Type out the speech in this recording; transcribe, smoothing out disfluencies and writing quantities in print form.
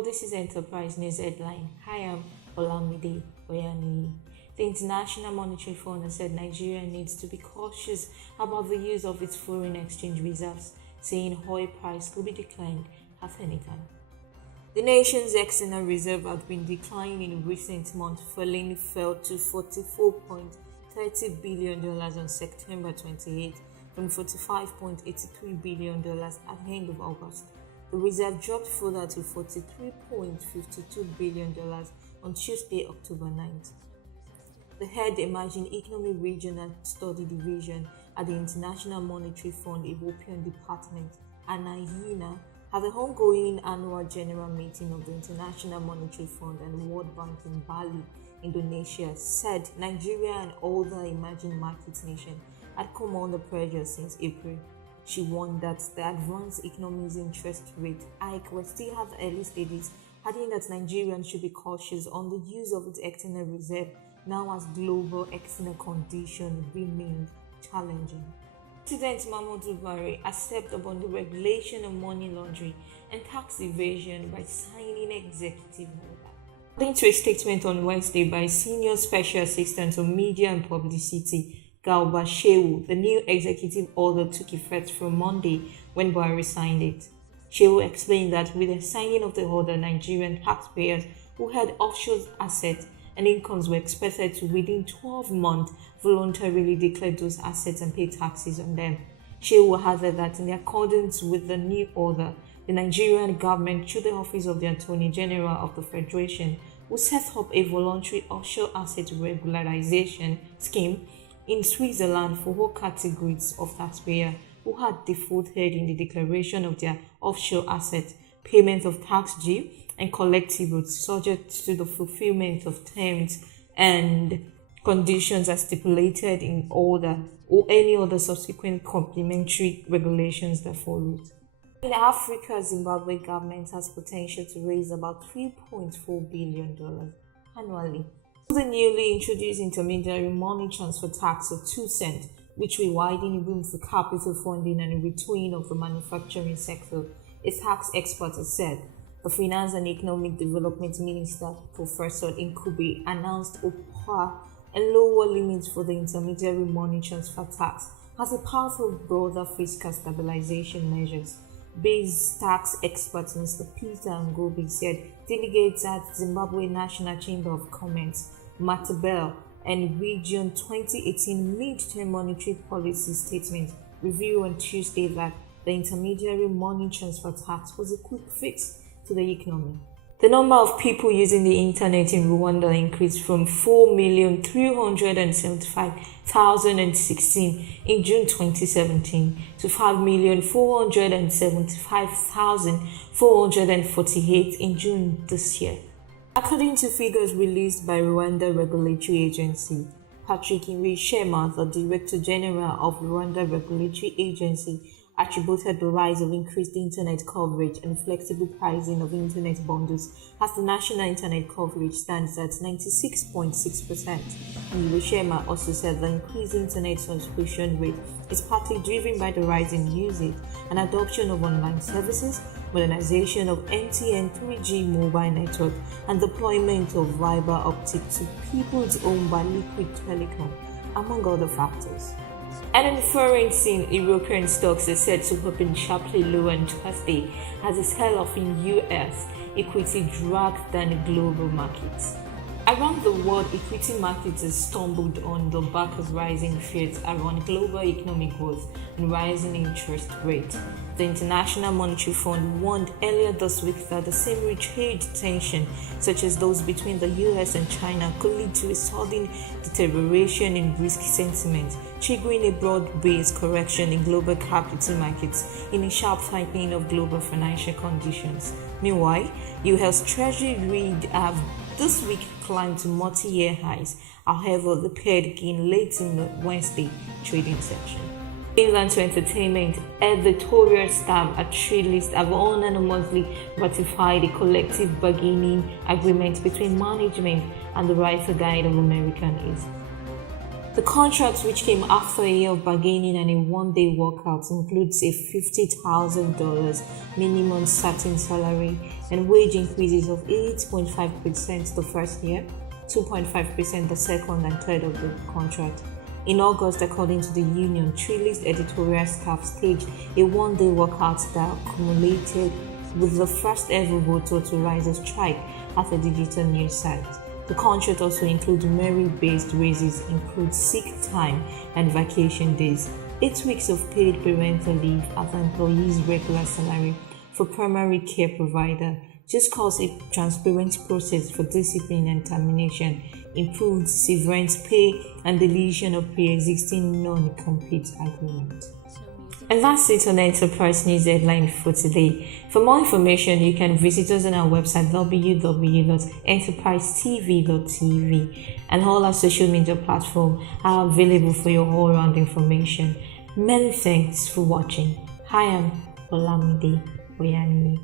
Well, this is Enterprise News headline. Hi, I'm Olamide Oyani. The International Monetary Fund has said Nigeria needs to be cautious about the use of its foreign exchange reserves, saying oil price could be declined at any time. The nation's external reserve had been declining in recent months, fell to $44.30 billion on September 28 from $45.83 billion at the end of August. The reserve dropped further to $43.52 billion on Tuesday, October 9th. The head Emerging Economy Regional Study Division at the International Monetary Fund European Department, ANAYINA, had the ongoing annual general meeting of the International Monetary Fund and World Bank in Bali, Indonesia, said Nigeria and other emerging market nations had come under pressure since April. She warned that the advanced economy's interest rate hike will still have early stages, adding that Nigerians should be cautious on the use of its external reserve now as global external conditions remain challenging. President Muhammadu Buhari accepted upon the regulation of money laundering and tax evasion by signing executive order. According to a statement on Wednesday by Senior Special Assistant on Media and Publicity, Garba Shehu, the new executive order took effect from Monday when Buhari signed it. Shehu explained that with the signing of the order, Nigerian taxpayers who had offshore assets and incomes were expected to, within 12 months, voluntarily declare those assets and pay taxes on them. Shehu added that in accordance with the new order, the Nigerian government, through the Office of the Attorney General of the Federation, will set up a voluntary offshore asset regularization scheme in Switzerland for all categories of taxpayers who had defaulted in the declaration of their offshore assets, payment of tax due, and collectibles subject to the fulfillment of terms and conditions as stipulated in order or any other subsequent complementary regulations that followed. In Africa, Zimbabwe government has potential to raise about $3.4 billion annually. The newly introduced intermediary money transfer tax of 2 cents, which will widen room for capital funding and retooling of the manufacturing sector, a tax expert has said. The Finance and Economic Development Minister, Professor Ibigwe, announced OPA and lower limits for the intermediary money transfer tax as a part of broader fiscal stabilization measures. Base tax expert Mr. Peter Ngobi said delegates at Zimbabwe National Chamber of Commerce, Matabele, and Region 2018 mid-term monetary policy statement revealed on Tuesday that the intermediary money transfer tax was a quick fix to the economy. The number of people using the internet in Rwanda increased from 4,375,016 in June 2017 to 5,475,448 in June this year. According to figures released by Rwanda Regulatory Agency, Patrick Shema, the Director General of Rwanda Regulatory Agency, attributed the rise of increased internet coverage and flexible pricing of internet bundles as the national internet coverage stands at 96.6%. Shema also said the increased internet subscription rate is partly driven by the rise in usage and adoption of online services, modernization of MTN 3G mobile network, and deployment of fiber optic to people's owned by Liquid Telecom, among other factors. And in the foreign scene, European stocks are said to open sharply lower on Thursday as a sell-off in US equity dragged down the global markets. Around the world, equity markets have stumbled on the back of rising fears around global economic growth and rising interest rates. The International Monetary Fund warned earlier this week that the same trade tension, such as those between the US and China, could lead to a sudden deterioration in risk sentiment, triggering a broad-based correction in global capital markets in a sharp tightening of global financial conditions. Meanwhile, US Treasury yields have this week climbed to multi-year highs. However, the pair gained late in the Wednesday trading session. England to entertainment, editorial staff at Treasury have unanimously ratified a collective bargaining agreement between management and the Writer Guild of American East. The contract, which came after a year of bargaining and a one-day walkout, includes a $50,000 minimum starting salary and wage increases of 8.5% the first year, 2.5% the second and third of the contract. In August, according to the union, three-list editorial staff staged a one-day walkout that culminated with the first ever vote to authorize a strike at a digital news site. The contract also includes merit-based raises, includes sick time and vacation days, 8 weeks of paid parental leave at the employee's regular salary for primary care provider, just cause a transparent process for discipline and termination, improved severance pay, and deletion of pre-existing non-compete agreement. And that's it on Enterprise News Headline for today. For more information, you can visit us on our website www.enterprisetv.tv, and all our social media platforms are available for your all-round information. Many thanks for watching. I am Olamide Oyani.